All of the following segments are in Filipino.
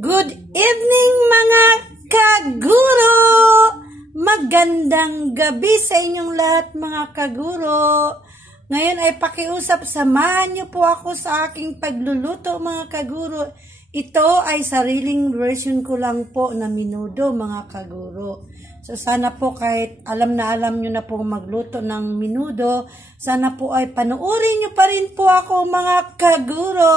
Good evening mga kaguro! Magandang gabi sa inyong lahat mga kaguro. Ngayon ay pakiusap, samahan niyo po ako sa aking pagluluto mga kaguro. Ito ay sariling version ko lang po na minudo mga kaguro. So sana po kahit alam niyo na po magluto ng minudo, sana po ay panuorin niyo pa rin po ako mga kaguro.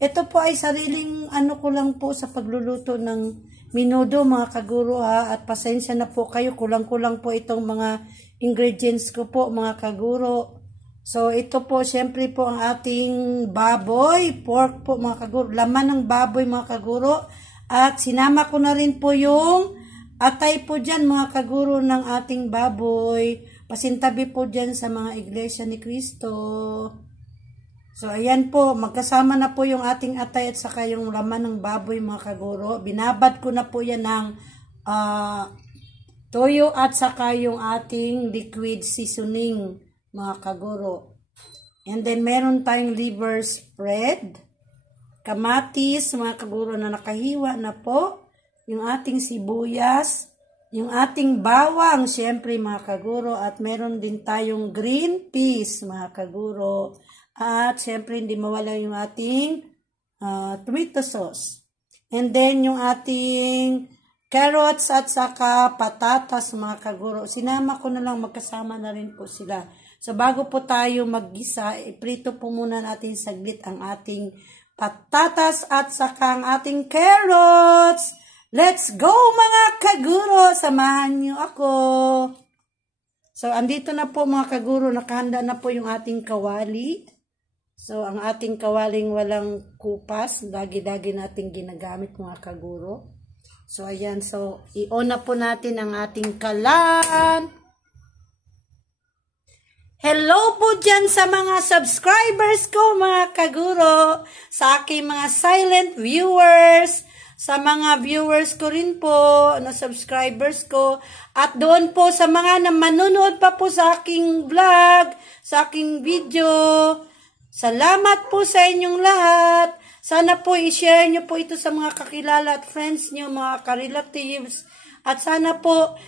Ito po ay sariling ko lang po sa pagluluto ng minudo mga kaguro ha. At pasensya na po kayo, kulang-kulang po itong mga ingredients ko po mga kaguro. So ito po syempre po ang ating baboy, pork po mga kaguro. Laman ng baboy mga kaguro. At sinama ko na rin po yung atay po dyan mga kaguro ng ating baboy. Pasintabi po dyan sa mga iglesia ni Cristo. So, ayan po, magkasama na po yung ating atay at saka yung laman ng baboy mga kaguro. Binabad ko na po yan ng toyo at saka yung ating liquid seasoning mga kaguro. And then, meron tayong liver spread, kamatis mga kaguro na nakahiwa na po, yung ating sibuyas, yung ating bawang, syempre mga kaguro, at meron din tayong green peas mga kaguro. At syempre hindi mawala yung ating tomato sauce. And then yung ating carrots at saka patatas mga kaguro. Sinama ko na lang, magkasama na rin po sila. So bago po tayo maggisa, iprito po muna natin saglit ang ating patatas at saka ang ating carrots. Let's go mga kaguro! Samahan niyo ako! So andito na po mga kaguro, nakahanda na po yung ating kawali. So, ang ating kawaling walang kupas, lagi-lagi natin ginagamit mga kaguro. So, ayan. So, i-on na po natin ang ating kalan. Hello po dyan sa mga subscribers ko mga kaguro, sa aking mga silent viewers, sa mga viewers ko rin po, na subscribers ko, at doon po sa mga na manonood pa po sa aking vlog, sa aking video. Salamat po sa inyong lahat. Sana po i-share nyo po ito sa mga kakilala at friends nyo, mga ka-relatives. At sana po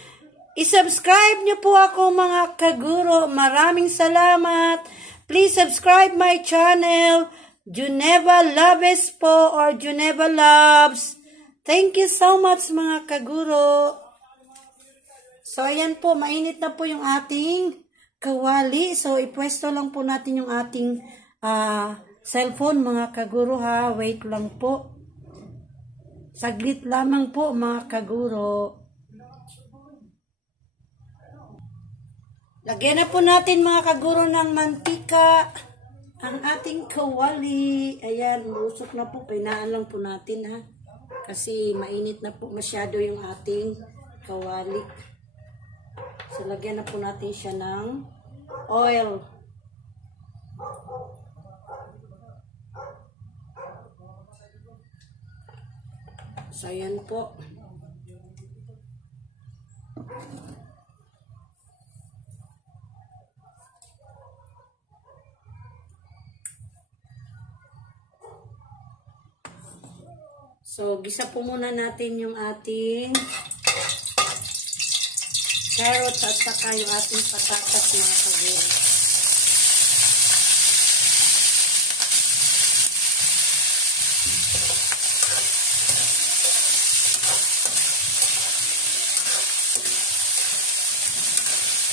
i-subscribe nyo po ako mga kaguro. Maraming salamat. Please subscribe my channel. Juneva Loves po or Juneva Loves. Thank you so much mga kaguro. So ayan po, mainit na po yung ating kawali. So ipwesto lang po natin yung ating cellphone mga kaguro ha. Wait lang po. Saglit lamang po mga kaguro. Lagyan na po natin mga kaguro ng mantika ang ating kawali. Ayan, usok na po. Painaan lang po natin ha. Kasi mainit na po masyado yung ating kawali. So lagyan na po natin siya ng oil. So, ayan po. So, gisa po muna natin yung ating carrots at saka yung ating patatas mga kaguro.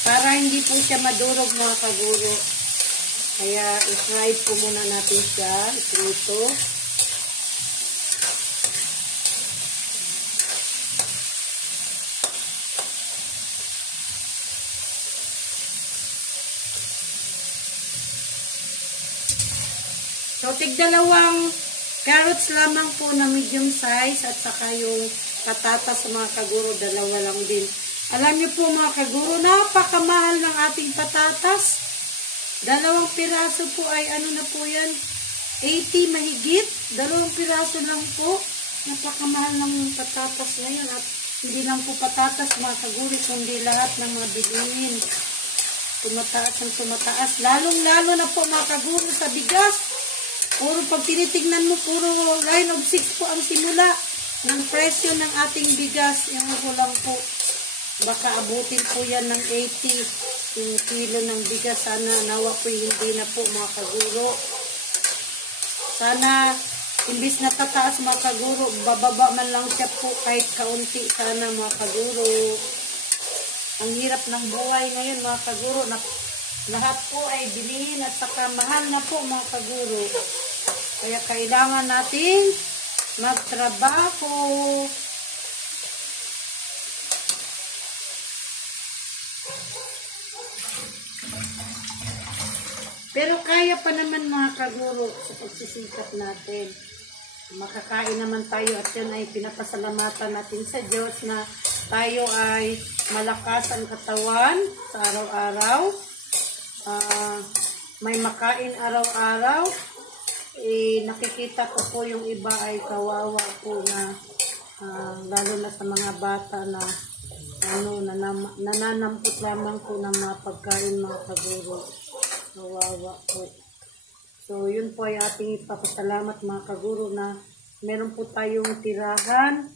Para hindi po siya madurog mga kaguro. Kaya i-fry po muna natin siya. Ito. So, tig-dalawang carrots lamang po na medium size at saka yung patatas mga kaguro, dalawa lang din. Alam niyo po mga kaguro, napakamahal ng ating patatas. Dalawang piraso po ay ano na po yan, 80 mahigit. Dalawang piraso lang po. Napakamahal ng patatas ngayon. At hindi lang po patatas mga kaguro, kundi lahat ng mga bilihin. Tumataas ang tumataas. Lalong-lalo na po mga kaguro sa bigas. Puro pag tinitignan mo, puro line of 6 po ang simula ng presyo ng ating bigas. Yung ko lang po, baka abutin po yan ng 80 yung kilo ng bigas. Sana nawa po hindi na po mga kaguro. Sana imbis na tataas mga kaguro, bababa man lang siya po kahit kaunti. Sana mga kaguro. Ang hirap ng buhay ngayon mga kaguro. Lahat po ay bilihin at saka mahal na po mga kaguro. Kaya kailangan natin magtrabaho. Pero kaya pa naman mga kaguro sa pagsisikap natin. Makakain naman tayo at yan ay pinapasalamatan natin sa Diyos na tayo ay malakas ang katawan sa araw-araw. May makain araw-araw. Nakikita ko po yung iba ay kawawa po na lalo na sa mga bata na nananampot lamang po ng mga pagkain mga kaguro. Kawawa po. So yun po ay ating ipapasalamat mga kaguro na meron po tayong tirahan,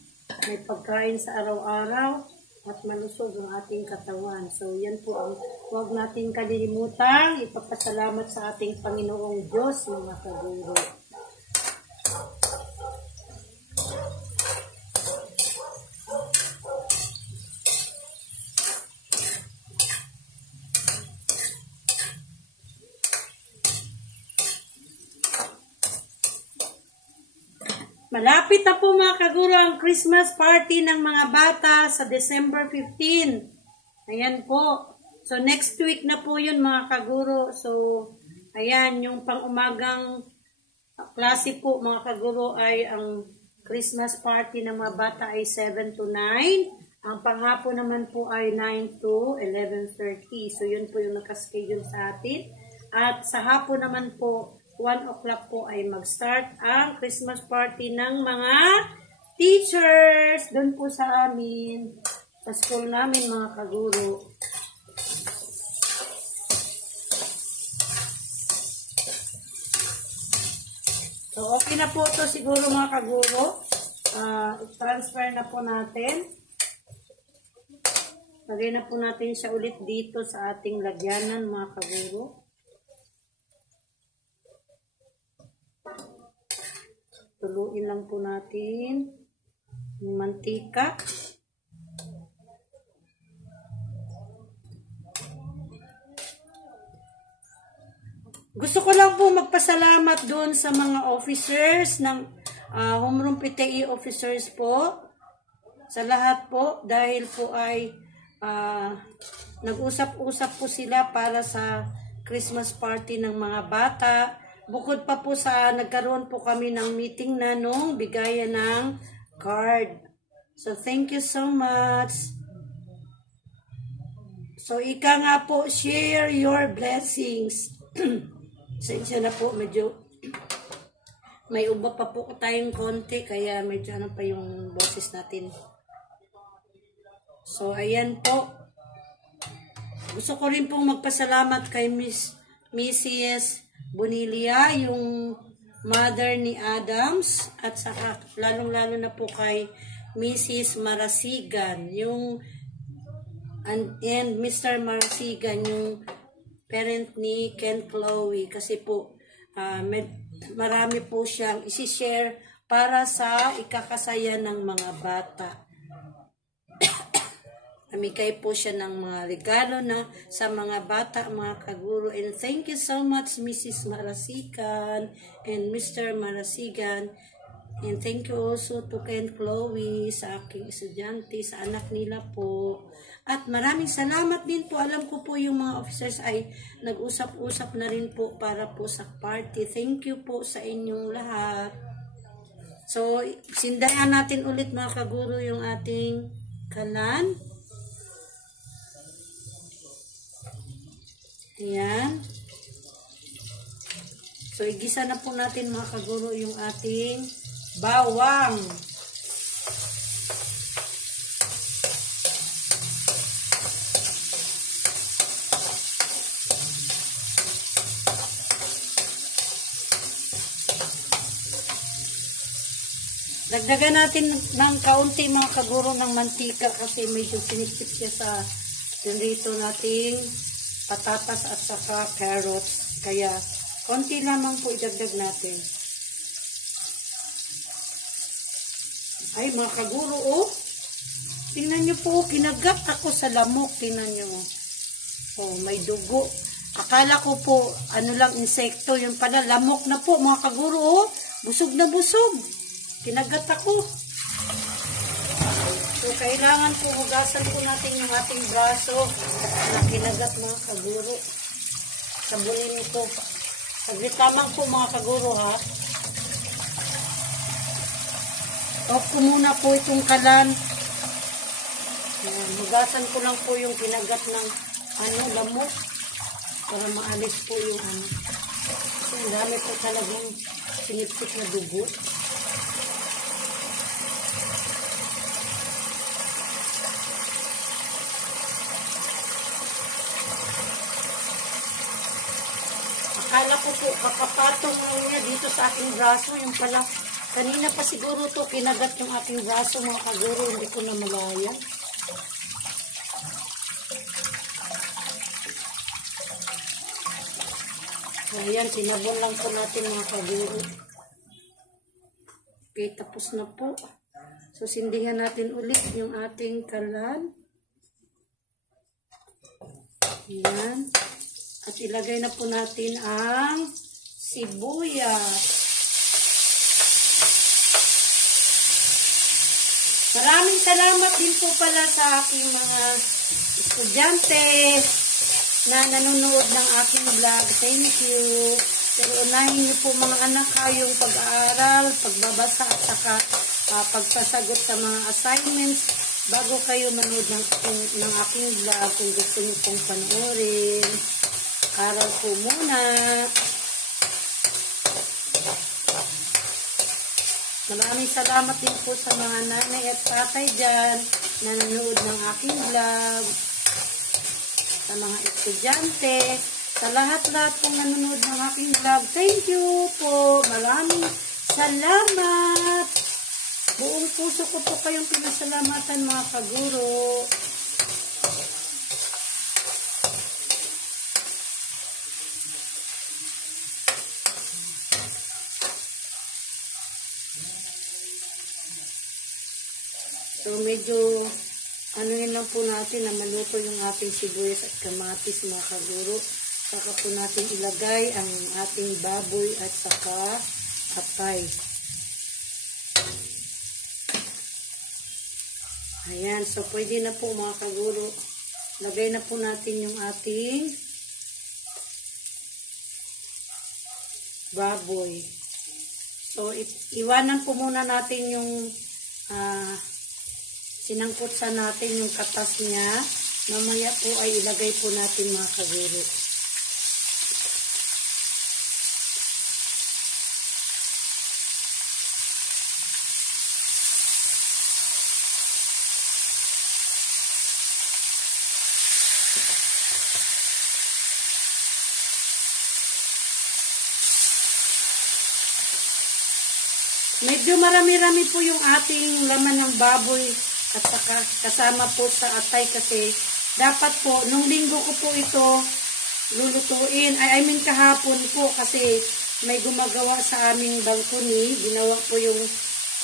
may pagkain sa araw-araw at malusog ang ating katawan. So yan po ang huwag natin kalilimutan, ipapasalamat sa ating Panginoong Diyos mga kaguro. Malapit na po mga kaguro ang Christmas party ng mga bata sa December 15. Ayan po. So next week na po yun mga kaguro. So ayan, yung pang-umagang klase po mga kaguro ay ang Christmas party ng mga bata ay 7 to 9. Ang panghapon naman po ay 9 to 11:30. So yun po yung nakaschedule sa atin. At sa hapon naman po 1 o'clock po ay mag-start ang Christmas party ng mga teachers doon po sa amin, sa school namin mga kaguro. So okay na po to siguro mga kaguro. Transfer na po natin. Lagay na po natin siya ulit dito sa ating lagyanan mga kaguro. Tuluin lang po natin yung mantika. Gusto ko lang po magpasalamat doon sa mga officers ng Homeroom PTE officers po. Sa lahat po dahil po ay nag-usap-usap po sila para sa Christmas party ng mga bata. Bukod pa po sa nagkaroon po kami ng meeting na nung bigayan ng card. So, thank you so much. So, ika nga po, share your blessings. Sensya na po, medyo may uba pa po tayong konti, kaya medyo ano pa yung boses natin. So, ayan po. Gusto ko rin pong magpasalamat kay Mrs. Bonilia, yung mother ni Adams, at saka lalong-lalo na po kay Mrs. Marasigan, and Mr. Marasigan, yung parent ni Ken Chloe, kasi po marami po siyang isi-share para sa ikakasaya ng mga bata. Namigay po siya ng mga regalo na sa mga bata, mga kaguro. And thank you so much, Mrs. Marasigan and Mr. Marasigan. And thank you also to Ken Chloe, sa aking estudyante, sa anak nila po. At maraming salamat din po. Alam ko po yung mga officers ay nag-usap-usap na rin po para po sa party. Thank you po sa inyong lahat. So, sindayan natin ulit mga kaguro yung ating kalan. Ayan. So, igisa na po natin mga kaguro yung ating bawang. Dagdagan natin ng kaunti mga kaguro ng mantika kasi medyo sinipsip siya sa dito nating patatas at saka carrots. Kaya konti lamang po idagdag natin. Ay mga kaguro, oh. Tingnan nyo po, kinagat ako sa lamok. Tingnan nyo. Oh, may dugo. Akala ko po, ano lang, insekto. Yung pala, lamok na po mga kaguro, oh. Busog na busog. Kinagat ako. So, kailangan po hugasan po natin yung ating braso na kinagat mga kaguro. Sabunin ito. Saglit lamang po mga kaguro, ha. Off ko muna po itong kalan. Ayan, hugasan ko lang po yung kinagat ng lamok para maalis po yung Kasi ang dami po talagang sinipsip na dugo. Akala ko po kakapatong niya dito sa aking braso. Yung pala, kanina pa siguro to kinagat yung aking braso mga kaguro. Hindi ko na malaya. Ayan, sinabon lang po natin mga kaguro. Okay, tapos na po. So, sindihan natin ulit yung ating kalan. Ayan. At ilagay na po natin ang sibuyas. Maraming salamat din po pala sa aking mga estudyante na nanonood ng aking vlog. Thank you. Pero unahin niyo po mga anak yung pag-aaral, pagbabasa at saka pagpasagot sa mga assignments bago kayo manood ng aking vlog kung gusto niyo pong panoorin. Aral po muna. Maraming salamat din po sa mga nanay at tatay dyan na nanonood ng aking vlog. Sa mga estudyante, sa lahat-lahat pong nanonood ng aking vlog. Thank you po. Maraming salamat. Buong puso ko po kayong pinasalamatan mga kaguro. So, medyo yun lang po natin na maluto yung ating sibuyas at kamatis mga kaguro. Saka po natin ilagay ang ating baboy at saka atay. Ayan, so pwede na po mga kaguro. Lagay na po natin yung ating baboy. So, iwanan po muna natin yung sinangkot sa natin yung katas niya. Mamaya po ay ilagay po natin mga kaguro. Medyo marami-rami po yung ating laman ng baboy at saka kasama po sa atay kasi dapat po, nung linggo ko po ito lulutuin. I mean kahapon po kasi may gumagawa sa aming balcony. Ginawa po yung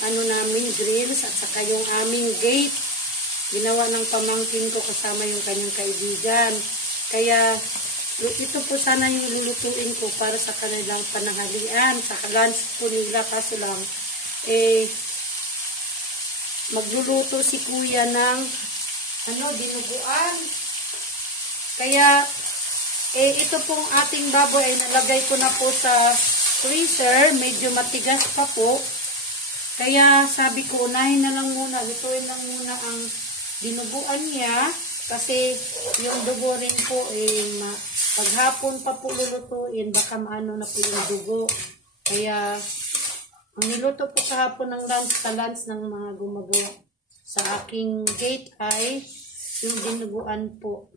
namin grills at saka yung aming gate. Ginawa ng pamangkin ko kasama yung kanyang kaibigan. Kaya ito po sana yung lulutuin ko para sa kanilang pananghalian. Sa lunch po nila kasi lang magluluto si kuya ng dinuguan. Kaya ito pong ating baboy ay nalagay ko na po sa freezer. Medyo matigas pa po. Kaya sabi ko, unahin na lang muna. Lutuin lang muna ang dinuguan niya. Kasi yung dugo rin po paghapon pa po lulutuin. Baka maano na po yung dugo. Kaya ang niluto po kahapon ng lunch ng mga gumagawa sa aking gate ay yung dinuguan po.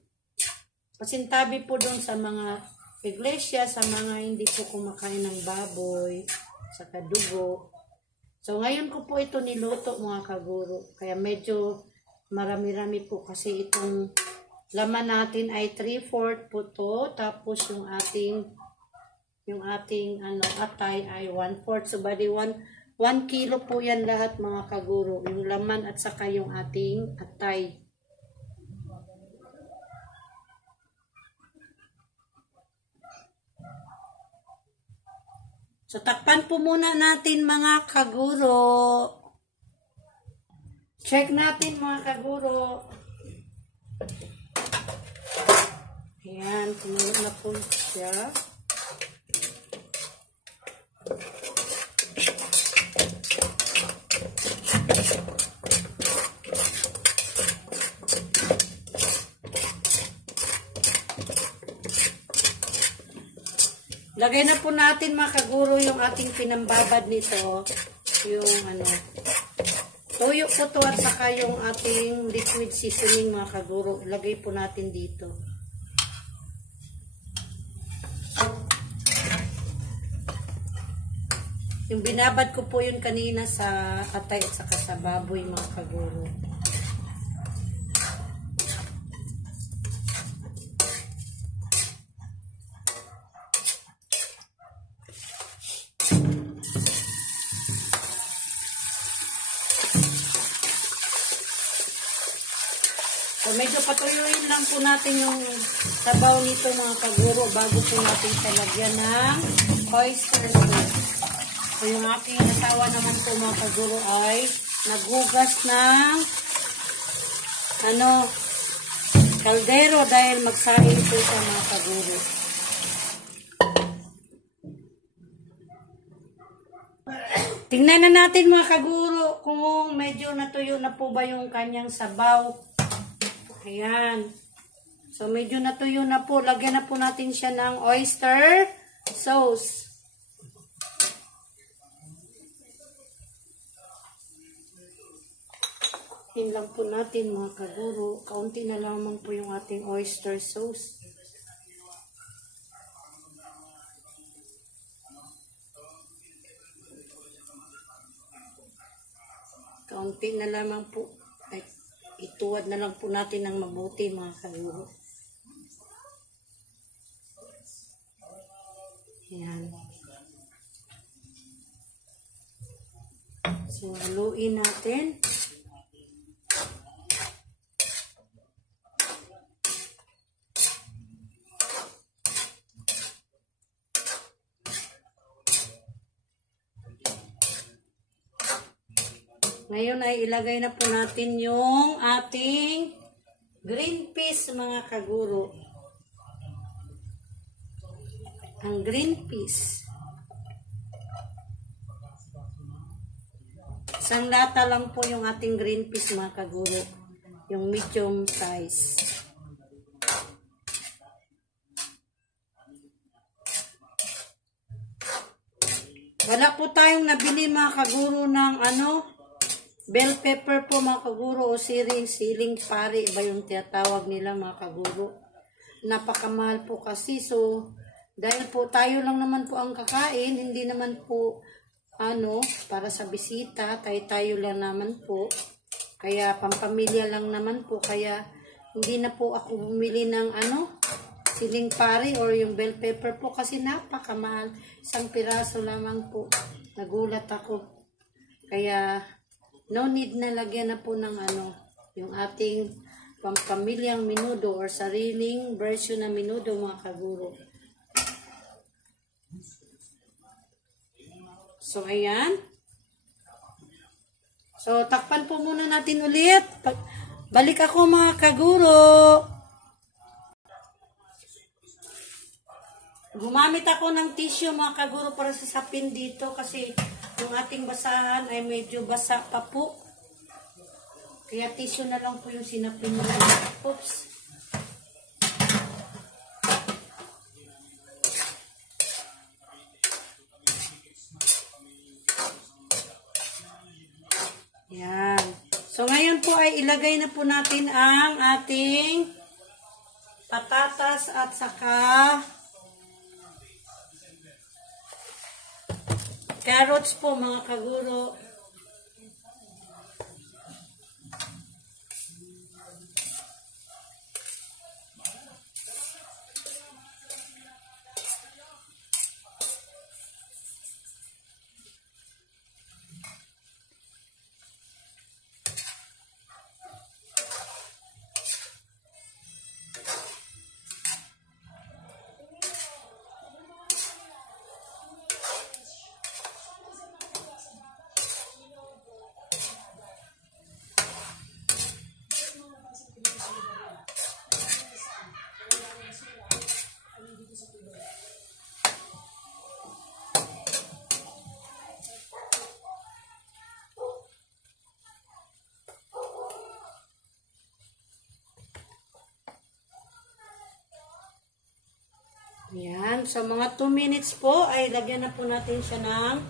Pasintabi po doon sa mga iglesia, sa mga hindi po kumakain ng baboy, sa dugo. So, ngayon ko po ito niluto mga kaguro. Kaya medyo marami-rami po kasi itong laman natin ay 3/4 po to. Tapos yung ating atay ay 1/4. So, bali 1 kilo po yan lahat mga kaguro. Yung laman at saka yung ating atay. So, takpan po muna natin mga kaguro. Check natin mga kaguro. Ayan, kumulo na po siya. Lagay na po natin mga kaguro yung ating pinambabad nito. Yung toyo po to at saka yung ating liquid seasoning mga kaguro. Lagay po natin dito. Yung binabad ko po yun kanina sa atay at saka sa baboy mga kaguro. So, medyo patuyuin lang po natin yung sabaw nito mga kaguro bago po natin talagyan ng oyster sauce. So, yung aking asawa naman po mga kaguro ay naghugas ng kaldero dahil magsaing po sa mga kaguro. Tingnan na natin mga kaguro kung medyo natuyo na po ba yung kanyang sabaw. Ayan. So, medyo natuyo na po. Lagyan na po natin siya ng oyster sauce. Hin lang po natin mga kaguro. Kaunti na lamang po yung ating oyster sauce. Kaunti na lamang po. Ay, ituwad na lang po natin ng mabuti mga kaguro. Ayan. So, haluin natin. Ngayon ay ilagay na po natin yung ating green peas mga kaguro. Ang green peas. Isang lata lang po yung ating green peas mga kaguro. Yung medium size. Wala po tayong nabili mga kaguro ng bell pepper po mga kaguro o siling pari. Iba yung tinatawag nila mga kaguro. Napakamahal po kasi. So, dahil po tayo lang naman po ang kakain, hindi naman po para sa bisita, tayo lang naman po. Kaya pampamilya lang naman po. Kaya hindi na po ako bumili ng siling pari or yung bell pepper po kasi napakamahal. Isang piraso lamang po. Nagulat ako. Kaya no need na lagyan na po ng yung ating pampamilyang menudo or sariling version na menudo mga kaguro. So, ayan. So, takpan po muna natin ulit. Balik ako mga kaguro. Gumamit ako ng tissue mga kaguro para sasapin dito kasi yung ating basahan ay medyo basa pa po. Kaya tissue na lang po yung sinapin nila. Oops. Yan. So, ngayon po ay ilagay na po natin ang ating patatas at saka carrots po mga kaguro. Ayan. So, mga 2 minutes po ay lagyan na po natin siya ng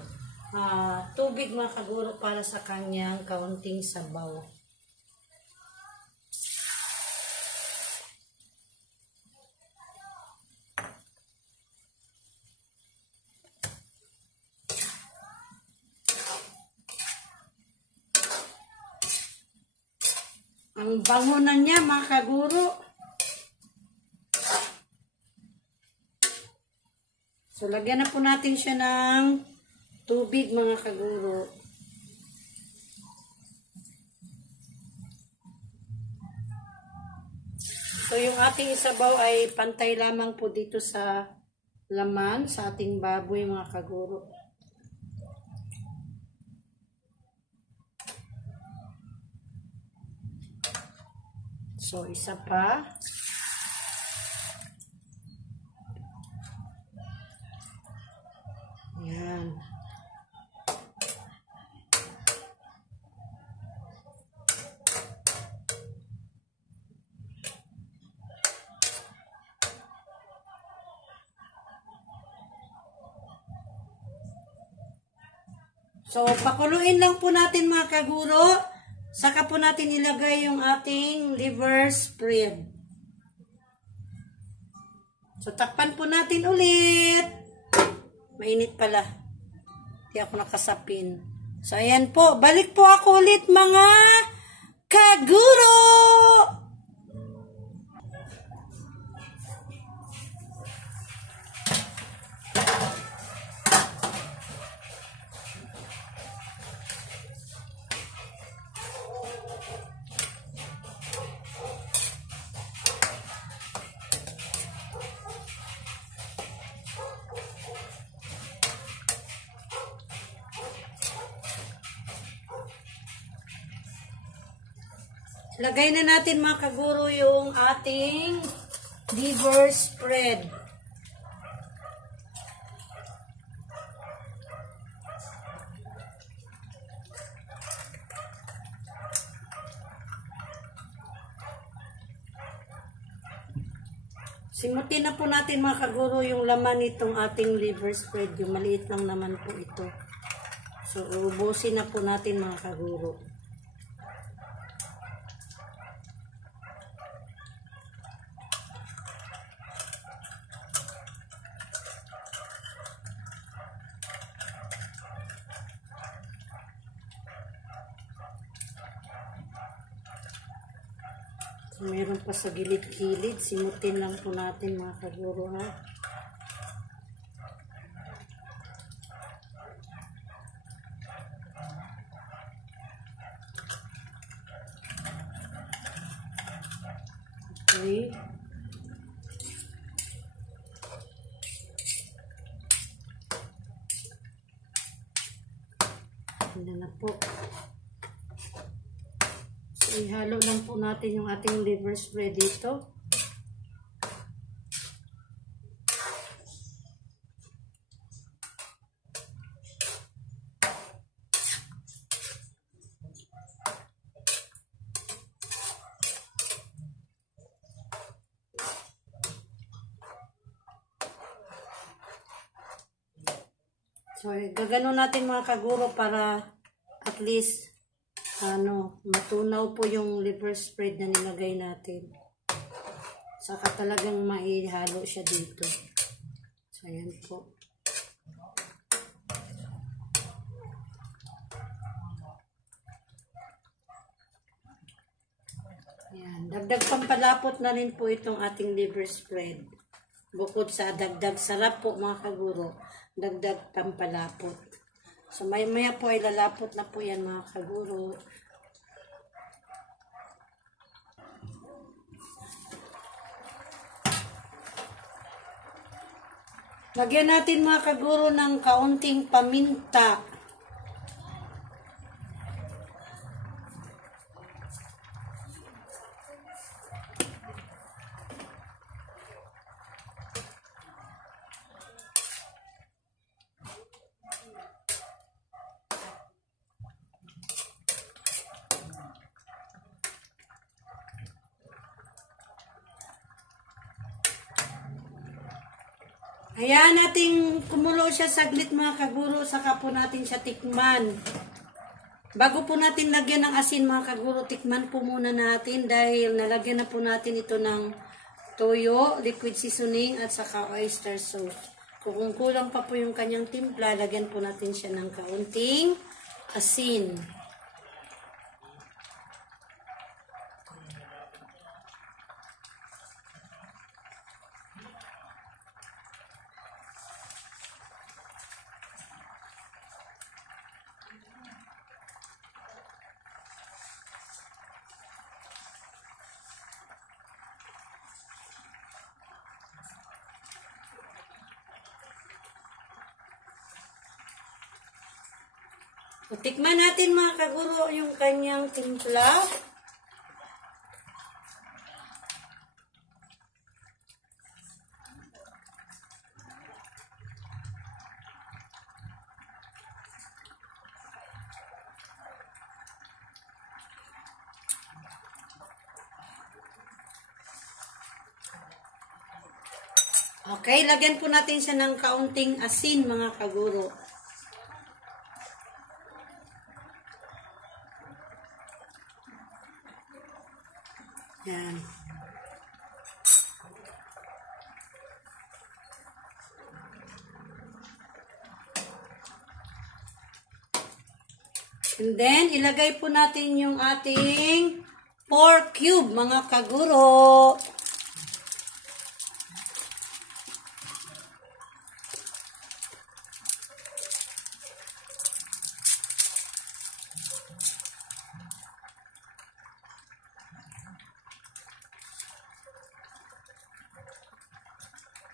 tubig mga kaguro para sa kanyang kaunting sabaw. Ang bango na niya mga kaguro. So, lagyan na po natin siya ng tubig mga kaguro. So, yung ating isabaw ay pantay lamang po dito sa laman, sa ating baboy mga kaguro. So, isa pa. Yan. So, pakuluin lang po natin mga kaguro. Saka po natin ilagay yung ating liver spread. So, takpan po natin ulit. Mainit pala. Hindi ako nakasapin. So, ayan po. Balik po ako ulit mga kaguro! Lagay na natin mga kaguro yung ating liver spread. Simutin na po natin mga kaguro yung laman nitong ating liver spread. Yung maliit lang naman po ito. So, ubusin na po natin mga kaguro. So, meron pa sa gilid-gilid. Simutin lang po natin mga kaguro ha. Okay. Yan na po. So, ihalo lang po natin yung ating liver spread dito. So, gagano natin mga kaguro para at least matunaw po yung liver spread na nilagay natin. Saka talagang maihalo siya dito. So, ayan po. Ayan. Dagdag pampalapot na rin po itong ating liver spread. Bukod sa dagdag sarap po mga kaguro, dagdag pampalapot. So, maya po ay lalapot na po yan mga kaguro. Lagyan natin mga kaguro ng kaunting paminta. Ayan, nating kumulo siya saglit mga kaguro, saka po natin siya tikman. Bago po natin lagyan ng asin mga kaguro, tikman po muna natin dahil nalagyan na po natin ito ng toyo, liquid seasoning at saka oyster sauce. Kung kulang pa po yung kanyang timpla, lagyan po natin siya ng kaunting asin. Tikman natin mga kaguro yung kanyang timpla. Okay, lagyan po natin siya ng kaunting asin mga kaguro. Yan. And then, ilagay po natin yung ating pork cube, mga kaguro.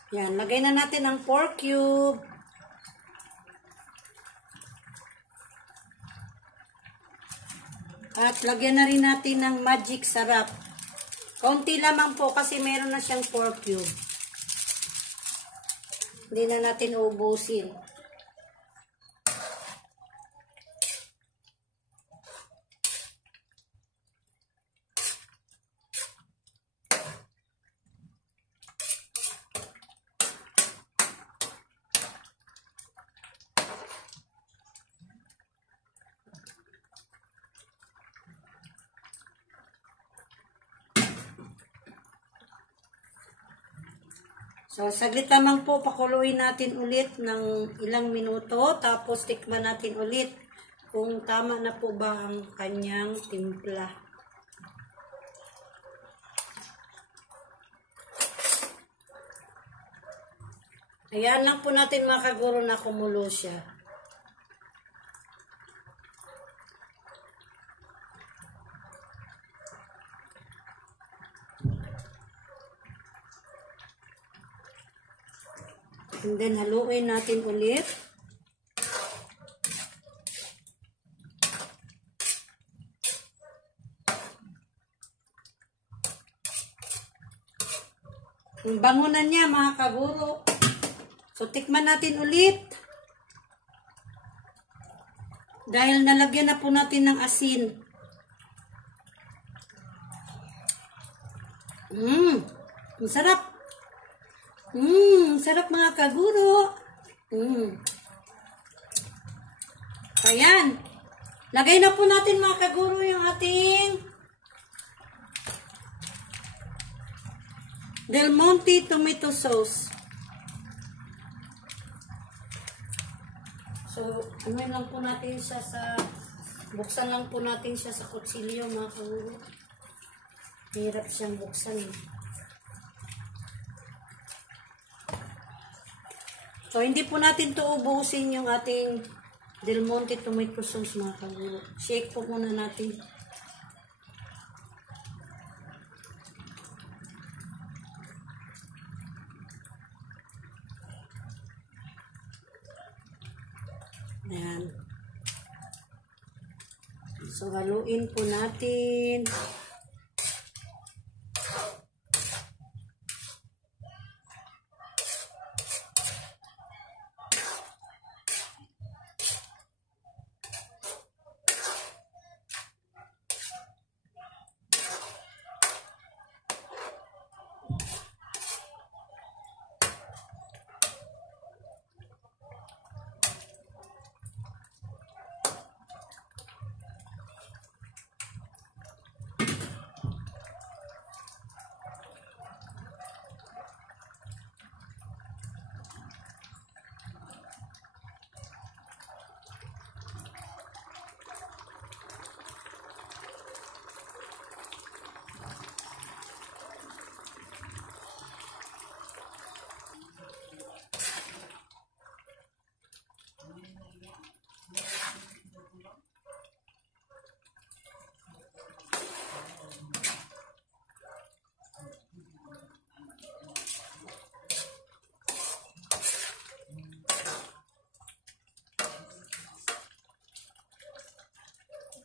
Yan, lagay na natin ang pork cube. At lagyan na rin natin ng magic sarap. Kaunti lamang po kasi meron na siyang pork cube. Hindi na natin ubusin. So, saglit lamang po, pakuluin natin ulit ng ilang minuto, tapos tikman natin ulit kung tama na po ba ang kanyang timpla. Ayan lang po natin mga kaguro na kumulo siya. And then, haluin natin ulit. Ang bango na niya, mga kaguro. So, tikman natin ulit. Dahil nalagyan na po natin ng asin. Ang sarap. Sarap mga kaguro. Ayan. Lagay na po natin mga kaguro yung ating Del Monte tomato sauce. So, ano lang po natin siya buksan lang po natin siya sa kutsilyo mga kaguro. Hirap siyang buksan eh. So, hindi po natin to ubusin yung ating Del Monte tomato sauce mga kaguro. Shake po muna natin. Ayan. So, haluin po natin.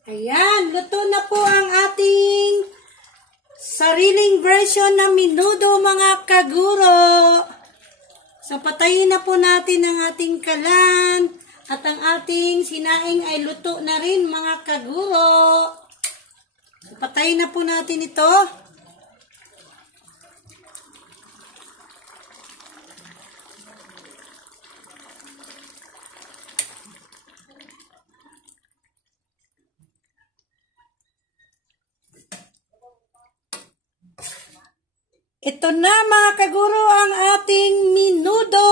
Ayan, luto na po ang ating sariling version ng menudo mga kaguro. So, patayin na po natin ang ating kalan at ang ating sinaing ay luto na rin mga kaguro. So, patayin na po natin ito. Ito na mga kaguro ang ating menudo.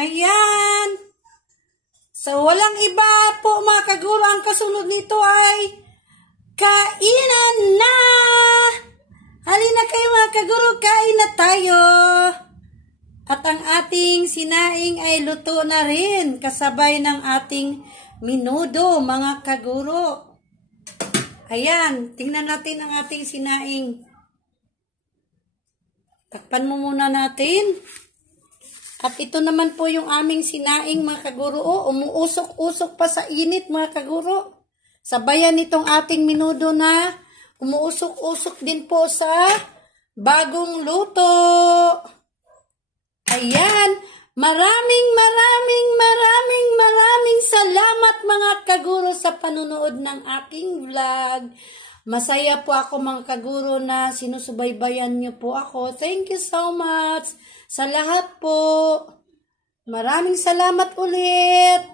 Ayan. So, walang iba po mga kaguro. Ang kasunod nito ay kainan na. Halina kayo mga kaguro, kain na tayo. At ang ating sinaing ay luto na rin. Kasabay ng ating menudo mga kaguro. Ayan. Tingnan natin ang ating sinaing. Takpan mo muna natin. At ito naman po yung aming sinaing mga kaguro. Oh, umuusok-usok pa sa init mga kaguro. Sabayan nitong ating menudo na umuusok-usok din po sa bagong luto. Ayan. Maraming salamat mga kaguro sa panunood ng aking vlog. Masaya po ako mga kaguro na sinusubaybayan niyo po ako. Thank you so much sa lahat po. Maraming salamat ulit.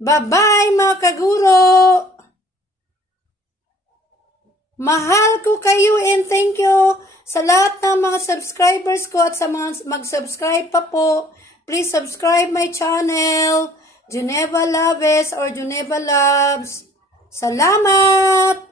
Bye-bye mga kaguro. Mahal ko kayo and thank you sa lahat ng mga subscribers ko at sa mga mag-subscribe pa po. Please subscribe my channel, Geneva Loves or Geneva Loves. Salamat!